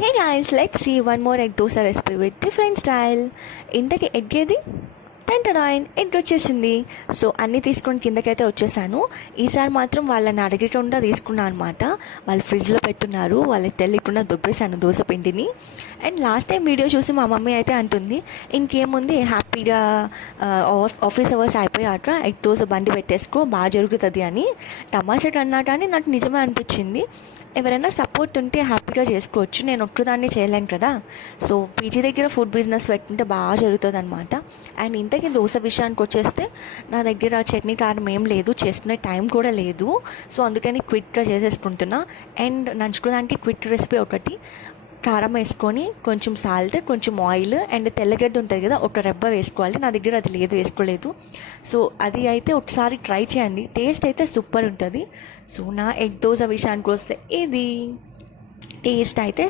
Hey guys, let's see one more egg dosa recipe with different style. ఇంతకీ egg ఏది? 10 egg వచ్చేసింది. So అన్నీ తీసుకొని కిందకైతే వచ్చేసాను. ఈసారి మాత్రం వాళ్ళని అడగకుండా తీసుకున్నాను అనమాట. వాళ్ళు ఫ్రిడ్జ్లో పెట్టున్నారు, వాళ్ళకి తెలియకుండా దొబ్బేశాను దోశ పిండిని. అండ్ లాస్ట్ టైం వీడియో చూసి మా మమ్మీ అయితే అంటుంది, ఇంకేముంది హ్యాపీగా ఆఫీస్ అవర్స్ అయిపోయాక ఎగ్ దోశ బండి పెట్టేసుకో, బాగా జరుగుతుంది అని. తమాషాగా అన్నా కానీ నాకు నిజమే అనిపించింది. ఎవరైనా సపోర్ట్ ఉంటే హ్యాపీగా చేసుకోవచ్చు, నేను ఒక్కదాన్ని చేయలేను కదా. సో పీజీ దగ్గర ఫుడ్ బిజినెస్ పెట్టుకుంటే బాగా జరుగుతుంది అనమాట. అండ్ ఇంతకీ దోశ విషయానికి వచ్చేస్తే నా దగ్గర చట్నీ కారం ఏం లేదు, చేసుకునే టైం కూడా లేదు. సో అందుకని క్విక్గా చేసేసుకుంటున్నా. అండ్ నంచుకోవడానికి క్విక్ రెసిపీ ఒకటి, కారం వేసుకొని కొంచెం సాల్ట్, కొంచెం ఆయిల్ అండ్ తెల్లగడ్డ ఉంటుంది కదా, ఒక రెబ్బ వేసుకోవాలి. నా దగ్గర అది లేదు, వేసుకోలేదు. సో అది అయితే ఒకసారి ట్రై చేయండి, టేస్ట్ అయితే సూపర్ ఉంటుంది. సో నా ఎగ్ దోశ విషయానికి వస్తే ఇది టేస్ట్ అయితే